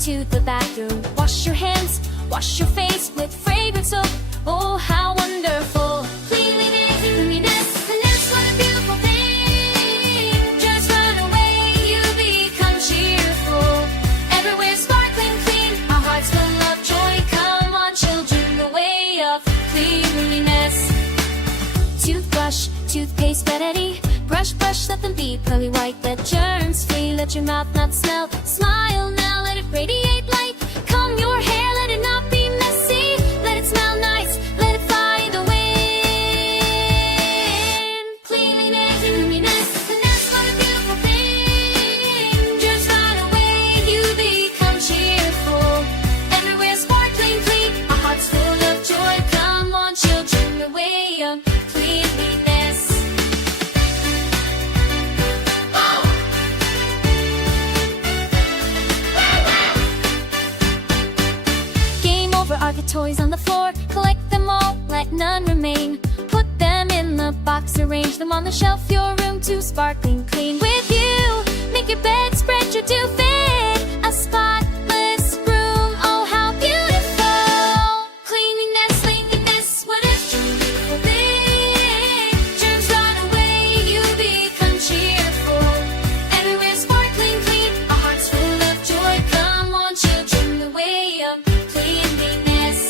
into the bathroom. Wash your hands, wash your face with fragrant soap. Oh, how wonderful! Cleanliness, cleanliness, and that's what a beautiful thing. Just run away, you become cheerful. Everywhere sparkling clean, our hearts full of joy. Come on, children, the way of cleanliness. Toothbrush, toothpaste, spaghetti. Brush, brush, let them be pearly white. Let germs flee, let your mouth not smell. Smile now, let it radiate light. Comb your hair, let it not be messy. Let it smell nice, let it fly the wind. Cleanliness, cleanliness, and that's what a beautiful thing. Just run away, you become cheerful. Everywhere sparkling clean, our hearts full of joy. Come on, children, the way of cleanliness. Are the toys on the floor? Collect them all, let none remain. Put them in the box, arrange them on the shelf. Your room too sparkling clean. With you, make your bed, spread your duvet. A spotless room, oh how beautiful. Cleanliness, cleanliness, what a beautiful thing. Germs run away, you become cheerful. Everywhere sparkling clean, our hearts full of joy. Come on, children, the way of cleanliness.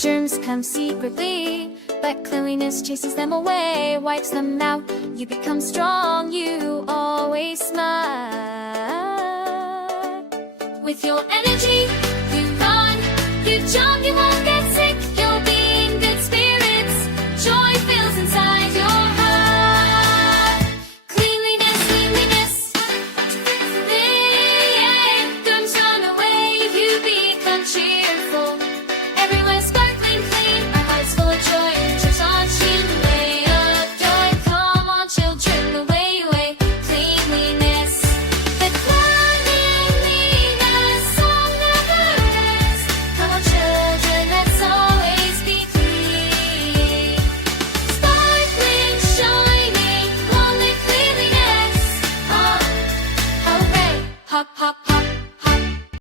Germs come secretly, but cleanliness chases them away, wipes them out. You become strong, you always smile. With your energy, you run, you jump, you won't